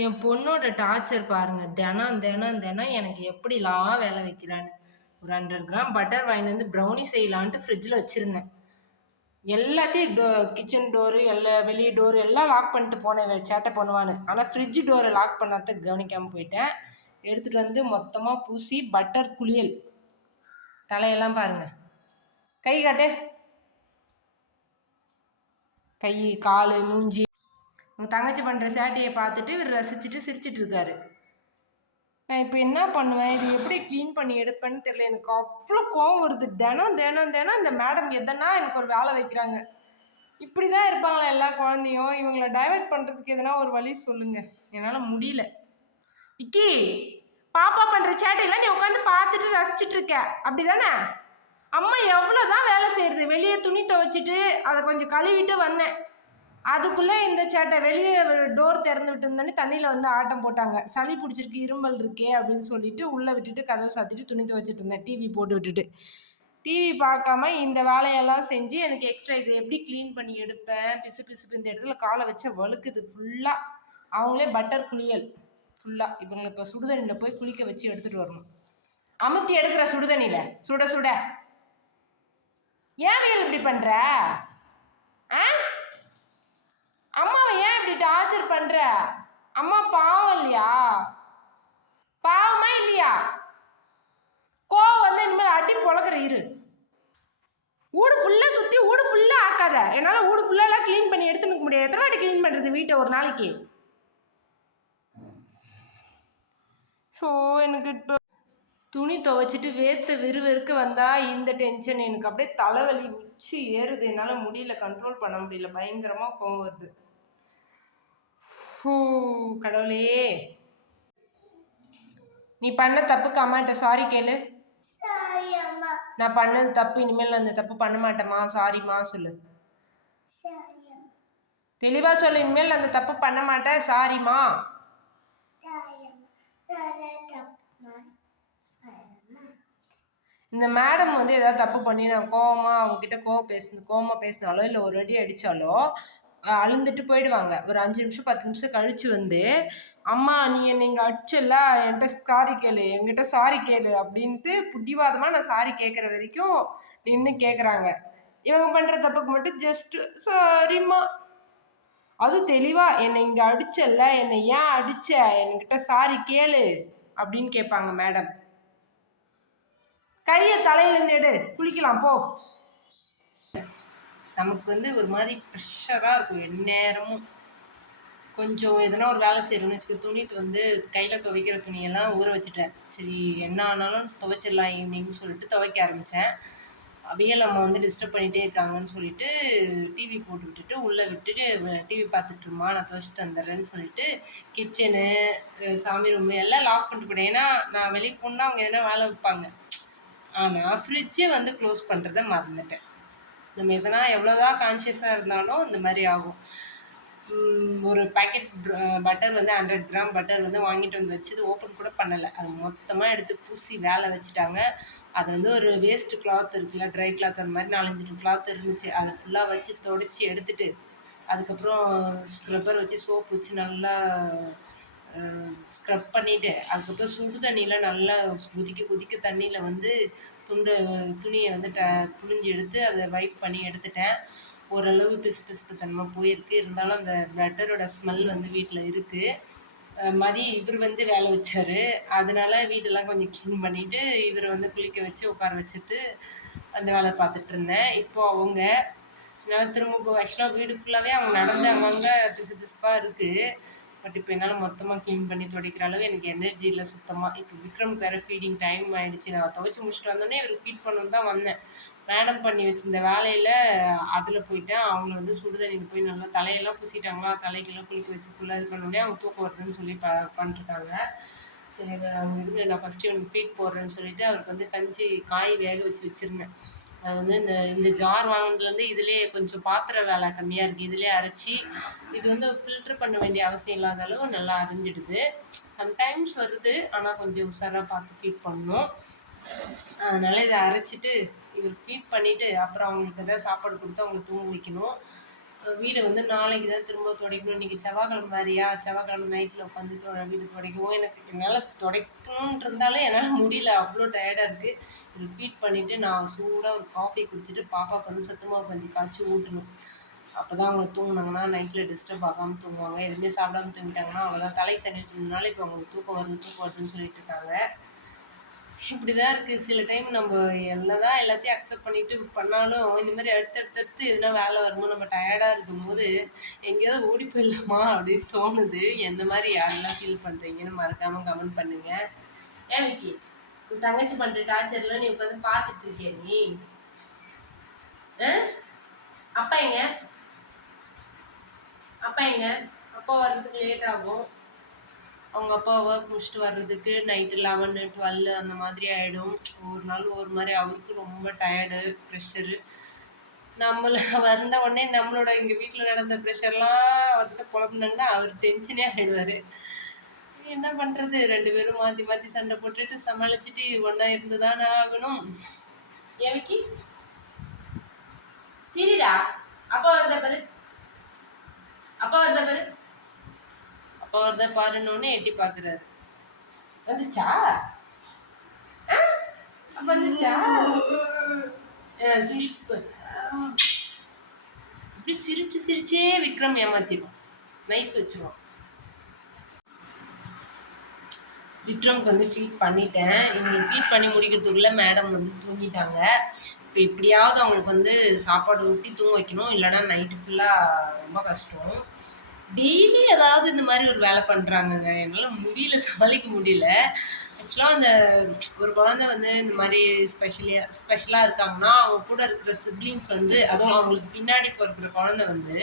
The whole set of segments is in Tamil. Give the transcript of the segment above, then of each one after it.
என் பொண்ணோட டார்ச்சர் பாருங்க. தினம், தினம், தினம் எனக்கு எப்படிலாம் வேலை வைக்கிறான்னு. ஒரு 100 கிராம் பட்டர் வாங்கிட்டு வந்து ப்ரௌனி செய்யலான்ட்டு ஃப்ரிட்ஜில வச்சிருந்தேன். எல்லாத்தையும் கிச்சன் டோரு, வெளிய டோர் எல்லாம் லாக் பண்ணிட்டு போனேன். சேட்டை பண்ணுவான்னு. ஆனா ஃப்ரிட்ஜ் டோரை லாக் பண்ணாத கவனிக்காம போயிட்டேன். எடுத்துட்டு வந்து மொத்தமா பூசி பட்டர் குளியல். தலையெல்லாம் பாருங்க. கை காட்டு. கை, காலு, மூஞ்சி. உங்க தங்கச்சி பண்ற சேட்டையை பார்த்துட்டு இவர் ரசிச்சுட்டு சிரிச்சிட்டு இருக்காரு. நான் இப்போ என்ன பண்ணுவேன், இது எப்படி க்ளீன் பண்ணி எடுப்பேன்னு தெரியல. எனக்கு அவ்வளோ கோவம் வருது. தினம் தினம் தினம் இந்த மேடம் எதனா எனக்கு ஒரு வேலை வைக்கிறாங்க. இப்படி தான் இருப்பாங்களா எல்லா குழந்தையும்? இவங்கள டைவர்ட் பண்ணுறதுக்கு எதனா ஒரு வழி சொல்லுங்க. என்னால் முடியல. விக்கி, பாப்பா பண்ணுற சேட்டையெல்லாம் நீ உட்காந்து பார்த்துட்டு ரசிச்சுட்டு இருக்க அப்படி தானே? அம்மா எவ்வளோ தான் வேலை செய்கிறது. வெளியே துணி துவைச்சிட்டு அதை கொஞ்சம் கழுவிட்டு வந்தேன். அதுக்குள்ளே இந்த சேட்டை வெளியே ஒரு டோர் திறந்து விட்டுருந்தோன்னே தண்ணியில் வந்து ஆட்டம் போட்டாங்க. சளி பிடிச்சிருக்கு, இருமல் இருக்கே அப்படின்னு சொல்லிட்டு உள்ளே விட்டுட்டு கதவை சாத்திட்டு துணி துவைச்சிட்டு இருந்தேன், டிவி போட்டு விட்டுட்டு. டிவி பார்க்காம இந்த வேலையெல்லாம் செஞ்சு எனக்கு எக்ஸ்ட்ரா இது எப்படி க்ளீன் பண்ணி எடுப்பேன். பிசு பிசுப்பு இந்த இடத்துல காலை வச்ச வழுக்குது ஃபுல்லாக. அவங்களே பட்டர் குளியல் ஃபுல்லாக. இப்போ சுடுதண்ணியில் போய் குளிக்க வச்சு எடுத்துகிட்டு வரணும். அமுத்தி எடுக்கிற சுடுதண்ணியில் சுட சுட. ஏன் வேல் இப்படி பண்ணுற? ஆ, அம்மாவை ஏன் இப்படி டார்ச்சர் பண்ற? அம்மா பாவம் இல்லையா? பாவமா இல்லையா? கோவம் வந்து இனிமேல் அடி பொழக்கிற இரு. வீடு ஃபுல்லாக சுற்றி வீடு ஃபுல்லாக ஆக்காத. என்னால் வீடு ஃபுல்லாலாம் க்ளீன் பண்ணி எடுத்துக்க முடியாது. எத்தனை வாட்டி க்ளீன் பண்ணுறது வீட்டை ஒரு நாளைக்கு? ஸோ எனக்கு இப்போ துணி துவைச்சிட்டு வேர்த்து விறுவிறுக்கு வந்தால் இந்த டென்ஷன் எனக்கு அப்படியே தலைவலி உச்சி ஏறுது. என்னால் முடியல, கண்ட்ரோல் பண்ண முடியல. பயங்கரமாக கோவம் வருது. கடவுளே, நீ பண்ண தப்புக்கு அம்மாட்ட சாரி கேளு. நான் பண்ணது தப்பு, இனிமேல் நான் அந்த தப்பு பண்ண மாட்டேம்மா, சாரிம்மா சொல்லு. தெளிவா சொல்லு. இனிமேல் நான் அந்த தப்பு பண்ண மாட்டேன், சாரிம்மா. இந்த மேடம் வந்து ஏதாவது தப்பு பண்ணி நான் அவங்ககிட்ட கோவமாக பேசினாலோ இல்லை ஒரு அடி அடித்தாலோ அழுந்துட்டு போயிடுவாங்க. ஒரு 5 நிமிஷம் 10 நிமிஷம் கழித்து வந்து, அம்மா நீ என்னை இங்கே அடிச்சல, என்கிட்ட சாரி கேளு, என்கிட்ட சாரி கேளு அப்படின்ட்டு புட்டிவாதமாக நான் சாரி கேட்குற வரைக்கும் நின்று கேட்குறாங்க. இவங்க பண்ணுற தப்புக்கு மட்டும் ஜஸ்ட்டு சாரிம்மா. அது தெளிவாக என்னை இங்கே அடிச்சல, என்னை ஏன் அடிச்ச, என்கிட்ட சாரி கேளு அப்படின்னு கேட்பாங்க மேடம். கையை தலையிலேருந்து எடு, குளிக்கலாம் போ. நமக்கு வந்து ஒரு மாதிரி ப்ரெஷராக இருக்கும் எந்நேரமும். கொஞ்சம் எதனா ஒரு வேலை செய்யணும்னு வச்சுக்க, துணிக்கு வந்து கையில் துவைக்கிற துணியெல்லாம் ஊற வச்சுட்டேன். சரி என்ன ஆனாலும் துவைச்சிடலாம் ஈவினிங்னு சொல்லிட்டு துவைக்க ஆரம்பித்தேன். அவியல் அம்மா வந்து டிஸ்டர்ப் பண்ணிகிட்டே இருக்காங்கன்னு சொல்லிட்டு டிவி போட்டு விட்டுட்டு உள்ளே விட்டுட்டு டிவி பார்த்துட்டுருமா, நான் துவைச்சிட்டு வந்துடுறேன்னு சொல்லிட்டு கிச்சனு, சாமி ரூமு எல்லாம் லாக் பண்ணிட்டு போனேன். ஏன்னா நான் வெளியே போனால் அவங்க எதனா வேலை வைப்பாங்க. ஆனால் ஃப்ரிட்ஜை வந்து க்ளோஸ் பண்ணுறத மறந்துட்டேன். நம்ம எதனா எவ்வளோதான் கான்ஷியஸாக இருந்தாலும் இந்த மாதிரி ஆகும். ஒரு பேக்கெட் பட்டர் வந்து 100 கிராம் பட்டர் வந்து வாங்கிட்டு வந்து வச்சது ஓப்பன் கூட பண்ணலை. அது மொத்தமாக எடுத்து பூசி வேலை வச்சுட்டாங்க. அது வந்து ஒரு வேஸ்ட்டு கிளாத் இருக்குல்ல, ட்ரை கிளாத், அந்த மாதிரி 4-5 கிளாத் இருந்துச்சு. அதை ஃபுல்லாக வச்சு தொடச்சி எடுத்துட்டு, அதுக்கப்புறம் ஸ்க்ரப்பர் வச்சு சோப் வச்சு நல்லா ஸ்க்ரப் பண்ணிவிட்டு, அதுக்கப்புறம் சுடு தண்ணியில் நல்லா கொதிக்க தண்ணியில் வந்து துணியை வந்து புழிஞ்சு எடுத்து அதை வைப் பண்ணி எடுத்துட்டேன். ஓரளவு பிசுப்பு தன்மை போயிருக்கு. இருந்தாலும் அந்த பட்டரோட ஸ்மெல் வந்து வீட்டில் இருக்குது. மதியம் இவர் வந்து வேலை வச்சார். அதனால வீடெல்லாம் கொஞ்சம் க்ளீன் பண்ணிவிட்டு இவர் வந்து குளிக்க வச்சு உட்கார வச்சுட்டு அந்த வேலை பார்த்துட்ருந்தேன். இப்போது அவங்க நான் திரும்ப ஆக்சுவலாக வீடு ஃபுல்லாகவே அவங்க நடந்து அங்கங்கே பிசுப்பாக இருக்குது. பட் இப்போ என்னால் மொத்தமாக க்ளீன் பண்ணி துடைக்கிற அளவு எனக்கு எனர்ஜி இல்லை சுத்தமாக. இப்போ விக்ரமுக்கு வேறு ஃபீடிங் டைம் ஆகிடுச்சு. நான் துவைச்சி முடிச்சுட்டு வந்தோடனே இவருக்கு ஃபீட் பண்ணணுன்னு தான் வந்தேன். மேடம் பண்ணி வச்சிருந்த வேலையில் அதில் போயிட்டேன். அவங்கள வந்து சுடுதண்ணியில் போய் நல்லா தலையெல்லாம் பூசிட்டாங்களா, தலைக்கெல்லாம் குளிக்க வச்சு ஃபுல்லாக இது பண்ணோடனே அவங்க தூக்கம் வருதுன்னு சொல்லி பண்ணிருக்காங்க. சரி அவங்க இருந்து நான் ஃபஸ்ட்டு இவனுக்கு ஃபீட் போடுறேன்னு சொல்லிவிட்டு அவருக்கு வந்து கஞ்சி காய் வேக வச்சு வச்சுருந்தேன். அது வந்து இந்த ஜார் வாங்கினதுலேருந்து இதிலே கொஞ்சம் பாத்திர வேலை கம்மியாக இருக்குது. இதிலே அரைச்சி இது வந்து ஃபில்ட்ரு பண்ண வேண்டிய அவசியம் இல்லாத அளவு நல்லா அரைஞ்சிடுது. சம்டைம்ஸ் வருது, ஆனால் கொஞ்சம் உஷாராக பார்த்து ஃபீட் பண்ணணும். அதனால் இதை அரைச்சிட்டு இவர் ஃபீட் பண்ணிவிட்டு அப்புறம் அவங்களுக்கு எதாவது சாப்பாடு கொடுத்து அவங்களை தூங்க வைக்கணும். வீடு வந்து நாளைக்கு தான் திரும்ப துடைக்கணும். இன்னைக்கு செவ்வாய்க்கிழமை வேறயா, செவ்வாய்க்கிழமை நைட்டில் உட்காந்து வீடு துடைக்கவும் என்னால் துடைக்கணுன்ட்டு இருந்தாலும் என்னால் முடியல. அவ்வளோ டயர்டாக இருக்குது. இது ஃபீட் பண்ணிவிட்டு நான் சூடாக ஒரு காஃபி குடிச்சிட்டு பாப்பாவுக்கு வந்து சத்து மாவு கஞ்சி காய்ச்சி ஊட்டணும். அப்போ தான் அவங்க தூங்குனாங்கன்னா நைட்டில் டிஸ்டர்ப் ஆகாமல் தூங்குவாங்க. எதுவுமே சாப்பிடாம தூங்கிட்டாங்கன்னா அவ்வளோதான். தலைக்கு தண்ணி ஊற்றினால இப்போ அவங்களுக்கு தூக்கம் வருதுன்னு சொல்லிட்டு இருக்காங்க. இப்படி தான் இருக்குது. சில டைம் நம்ம என்னதான் எல்லாத்தையும் அக்செப்ட் பண்ணிட்டு பண்ணாலும் இந்த மாதிரி அடுத்தடுத்து எதுனா வேலை வரும்போது நம்ம டயர்டாக இருக்கும்போது எங்கேயாவது ஓடி போயிடலாமா அப்படின்னு தோணுது. எந்த மாதிரி யாரெல்லாம் ஃபீல் பண்ணுறீங்கன்னு மறக்காமல் கமெண்ட் பண்ணுங்க. ஏன் விக்கி, உன் தங்கச்சி பண்ணுற டார்ச்சர்லாம் நீ உட்காந்து பார்த்துட்டு இருக்கியா நீ? அப்பா எங்க? அப்பா எங்க? அப்பா வர்றதுக்கு லேட் ஆகும். அவங்க அப்பா ஒர்க் முடிச்சுட்டு வர்றதுக்கு நைட்டு 11, 12 அந்த மாதிரி ஆகிடும். ஒரு நாள் ஒரு மாதிரி அவருக்கு ரொம்ப டயர்டு, ப்ரெஷரு. நம்மளை வந்த உடனே நம்மளோட எங்கள் வீட்டில் நடந்த ப்ரெஷர்லாம் அவர்கிட்ட புலம்புனோன்னா அவர் டென்ஷனே ஆகிடுவார். என்ன பண்ணுறது, 2 பேரும் மாற்றி மாற்றி சண்டை போட்டுட்டு சமாளிச்சுட்டு ஒன்றா இருந்து தானே ஆகணும். ஏவிக்கி சரிடா, அப்பா வருதா பாரு, அப்பா வருதா பாரு, அப்பா வருதா பாருன்னு எட்டி பார்க்குறாரு. வந்துச்சா? வந்துச்சா? சிரிப்பு. இப்படி சிரிச்சு சிரிச்சே விக்ரம் ஏமாத்திடும். நைஸ் வச்சிருவான். விக்ரம்க்கு வந்து ஃபீட் பண்ணிட்டேன். இவங்களுக்கு ஃபீட் பண்ணி முடிக்கிறதுக்குள்ளே மேடம் வந்து தூங்கிட்டாங்க. இப்போ எப்படியாவது அவங்களுக்கு வந்து சாப்பாடு ஊட்டி தூங்க வைக்கணும், இல்லைனா நைட்டு ஃபுல்லாக ரொம்ப கஷ்டம். டெய்லி ஏதாவது இந்த மாதிரி ஒரு வேலை பண்ணுறாங்கங்க. என்னால் முடியல, சமாளிக்க முடியல. ஆக்சுவலாக அந்த ஒரு குழந்தை வந்து இந்த மாதிரி ஸ்பெஷலாக இருக்காங்கன்னா அவங்க கூட இருக்கிற சிப்ளிங்ஸ் வந்து, அதுவும் அவங்களுக்கு பின்னாடி பிறக்கிற குழந்தை வந்து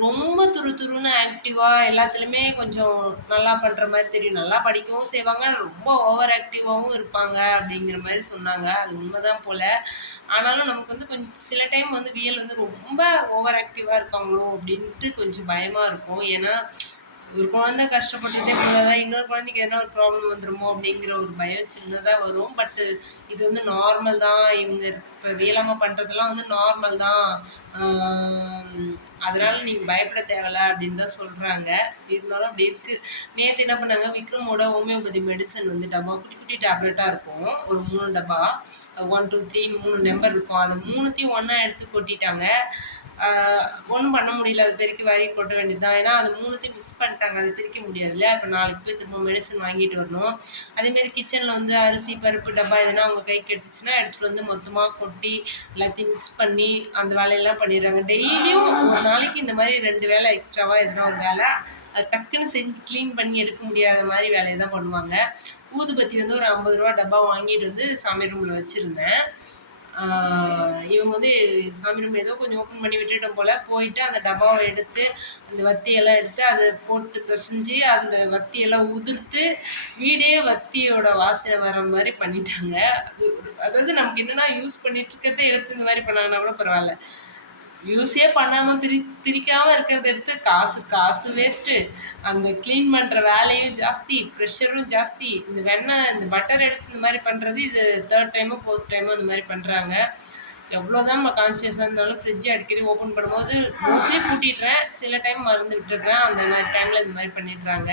ரொம்ப துருன்னு ஆக்டிவாக எல்லாத்துலேயுமே கொஞ்சம் நல்லா பண்ணுற மாதிரி தெரியும். நல்லா படிக்கவும் செய்வாங்க, ரொம்ப ஓவர் ஆக்டிவாகவும் இருப்பாங்க அப்படிங்கிற மாதிரி சொன்னாங்க. அது உண்மைதான் போல். ஆனாலும் நமக்கு வந்து கொஞ்சம் சில டைம் வந்து வியல் வந்து ரொம்ப ஓவர் ஆக்டிவாக இருக்காங்களோ அப்படின்ட்டு கொஞ்சம் பயமாக இருக்கும். ஏன்னா ஒரு குழந்தை கஷ்டப்பட்டுட்டே போனால் இன்னொரு குழந்தைக்கு எதனா ஒரு ப்ராப்ளம் வந்துடுமோ அப்படிங்கிற ஒரு பயம் சின்னதாக வரும். பட்டு இது வந்து நார்மல் தான். இவங்க இப்போ வேளாண்மை பண்ணுறதெல்லாம் வந்து நார்மல் தான். அதனால் நீங்கள் பயப்பட தேவையில்ல அப்படின்னு தான் சொல்கிறாங்க. இருந்தாலும் அப்படி இருக்குது. நேற்று என்ன பண்ணாங்க, விக்ரமோட ஹோமியோபதி மெடிசன் வந்து டப்பா குட்டி குட்டி டேப்லெட்டாக இருக்கும். ஒரு 3 டப்பா, 1, 2, 3 3 நம்பர் இருக்கும். அது 3த்தையும் ஒன்றா எடுத்து கொட்டிட்டாங்க. ஒன்றும் பண்ண முடியல. அது பெருக்கி வாரி கொட்ட வேண்டியது தான். ஏன்னா அது 3த்தையும் மிக்ஸ் பண்ணிட்டாங்க. அது பிரிக்க முடியாதுல்ல. இப்போ நாளைக்கு போய் திரும்ப மெடிசன் வாங்கிட்டு வரணும். அதேமாரி கிச்சனில் வந்து அரிசி பருப்பு டப்பா எதுனா அவங்க கை கிடச்சிச்சின்னா எடுத்துகிட்டு வந்து மொத்தமாக கொட்டி எல்லாத்தையும் மிக்ஸ் பண்ணி அந்த வேலையெல்லாம் பண்ணிடுறாங்க. டெய்லியும் ஒரு நாளைக்கு இந்த மாதிரி 2 வேலை எக்ஸ்ட்ராவாக எதுனா ஒரு வேலை அது டக்குன்னு செஞ்சு க்ளீன் பண்ணி எடுக்க முடியாத மாதிரி வேலையை தான் பண்ணுவாங்க. ஊதுபத்தி வந்து ஒரு 50 ரூபா டப்பா வாங்கிட்டு வந்து சாமி ரூமில் வச்சுருந்தேன். இவங்க வந்து சாமி ரூம் ஏதோ கொஞ்சம் ஓப்பன் பண்ணி விட்டுட்டோம் போல். போயிட்டு அந்த டப்பாவை எடுத்து அந்த வத்தியெல்லாம் எடுத்து அதை போட்டு பிசைஞ்சு அந்த வத்தியெல்லாம் உதிர்த்து வீடே வத்தியோட வாசனை வர மாதிரி பண்ணிட்டாங்க. அதாவது நமக்கு என்னென்னா யூஸ் பண்ணிட்டு இருக்கிறத எடுத்து இந்த மாதிரி பண்ணாங்கன்னா கூட பரவாயில்ல. யூஸே பண்ணாமல் பிரிக்காமல் இருக்கிறத எடுத்து காசு வேஸ்ட்டு. அந்த க்ளீன் பண்ணுற வேலையும் ஜாஸ்தி, ப்ரெஷரும் ஜாஸ்தி. இந்த வெண்ணெய் இந்த பட்டர் எடுத்து இந்த மாதிரி பண்ணுறது இது 3rd டைமோ 4th டைமோ இந்த மாதிரி பண்ணுறாங்க. எவ்வளோ தான் நம்ம கான்ஷியஸாக இருந்தாலும் ஃப்ரிட்ஜை அடிக்கடி ஓப்பன் பண்ணும்போது மோஸ்ட்லி பூட்டிடுறேன். சில டைம் மறந்து விட்டுடுறேன். அந்த மாதிரி டைமில் இந்த மாதிரி பண்ணிடுறாங்க.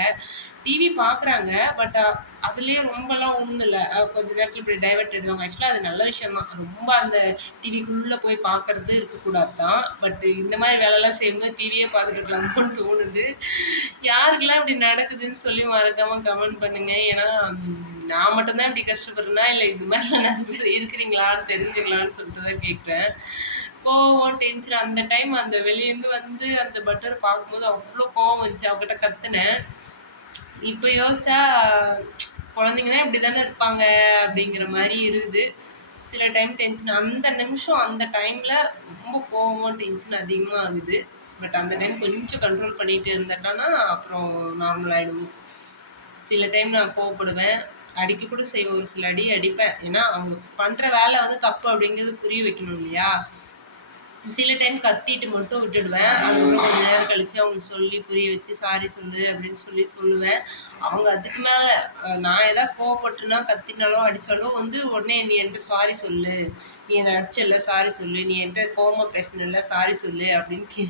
டிவி பார்க்குறாங்க, பட் அதுலேயே ரொம்பலாம் ஒன்றும் இல்லை. கொஞ்ச நேரத்தில் இப்படி டைவர்ட் ஆகிடுவாங்க. ஆக்சுவலாக அது நல்ல விஷயம் தான். ரொம்ப அந்த டிவிக்குள்ளே போய் பார்க்குறது இருக்கக்கூடாது தான். பட் இந்த மாதிரி வேலைலாம் செய்யும்போது டிவியே பார்த்துட்டு இருக்கலாமோன்னு தோணுது. யாருக்கெல்லாம் இப்படி நடக்குதுன்னு சொல்லி மறக்காமல் கமெண்ட் பண்ணுங்கள். ஏன்னா நான் மட்டும்தான் இப்படி கஷ்டப்படுறேன்னா இல்லை இது மாதிரிலாம் நிறைய பேர் இருக்கிறீங்களான்னு தெரிஞ்சுக்கலான்னு சொல்லிட்டு தான் கேட்குறேன். கோவம், டென்ஷன் அந்த டைம் அந்த வெளியேருந்து வந்து அந்த பட்டரை பார்க்கும்போது அவ்வளோ கோவம் வந்துச்சு. அவங்ககிட்ட கற்றுனேன். இப்போ யோசிச்சா குழந்தைங்கன்னா இப்படி தானே இருப்பாங்க அப்படிங்கிற மாதிரி இருக்குது. சில டைம் டென்ஷன் அந்த நிமிஷம் அந்த டைமில் ரொம்ப கோவம் டென்ஷன் அதிகமாக ஆகுது. பட் அந்த டைம் கொஞ்சம் கண்ட்ரோல் பண்ணிட்டு இருந்துட்டோன்னா அப்புறம் நார்மல் ஆகிடுவோம். சில டைம் நான் கோவப்படுவேன், அடிக்க கூட செய்வேன். ஒரு சில அடி அடிப்பேன். ஏன்னா அவங்க பண்ணுற வேலை வந்து தப்பு அப்படிங்கிறது புரிய வைக்கணும் இல்லையா? சில டைம் கத்திட்டு மட்டும் விட்டுடுவேன். அதுக்கப்புறம் கொஞ்ச நேரம் கழிச்சு அவங்களுக்கு சொல்லி புரிய வச்சு, சாரி சொல்லு அப்படின்னு சொல்லுவேன். அவங்க அதுக்கு மேல நான் ஏதாவது கோவப்பட்டேன்னா, கத்தினாலோ, அடிச்சாலோ வந்து உடனே நீ என்ட்ட சாரி சொல்லு. நீ என்ன அடிச்சல்ல சாரி சொல்லு. நீ என்ட்ட கோவமா பேசினல்ல சாரி சொல்லு அப்படின்னு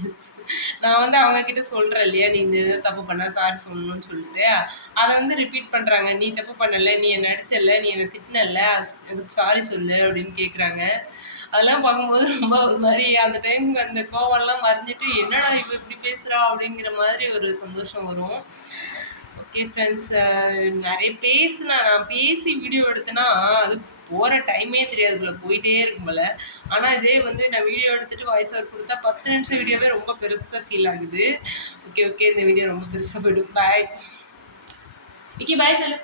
நான் வந்து அவங்க கிட்ட சொல்றேன் இல்லையா, நீ இந்த இத தப்பு பண்ணா சாரி சொல்லணும்னு சொல்லிட்டு. அத வந்து ரிப்பீட் பண்றாங்க. நீ தப்பு பண்ணல, நீ என்ன அடிச்சல்ல, நீ என்ன திட்டினல்ல, அதுக்கு சாரி சொல்லு அப்படின்னு கேட்குறாங்க. அதெல்லாம் பார்க்கும்போது ரொம்ப ஒரு மாரி அந்த டைம்க்கு அந்த கோவம்லாம் மறைஞ்சிட்டு, என்னடா இவ இப்படி பேசுறா அப்படிங்கிற மாதிரி ஒரு சந்தோஷம் வரும். ஓகே ஃப்ரெண்ட்ஸ், நெறைய நான் பேசி வீடியோ எடுத்தேன்னா, அது போற டைமே தெரியாது போல. போயிட்டே இருக்கும் போல. ஆனா இதே வந்து நான் வீடியோ எடுத்துட்டு வாய்ஸ் ஓவர் குடுத்தா 10 நிமிஷம் வீடியோவே ரொம்ப பெருசா ஃபீல் ஆகுது. Okay, okay. இந்த வீடியோ ரொம்ப பெருசா போயிடும். பாய். விக்கி பாய் சொல்லு.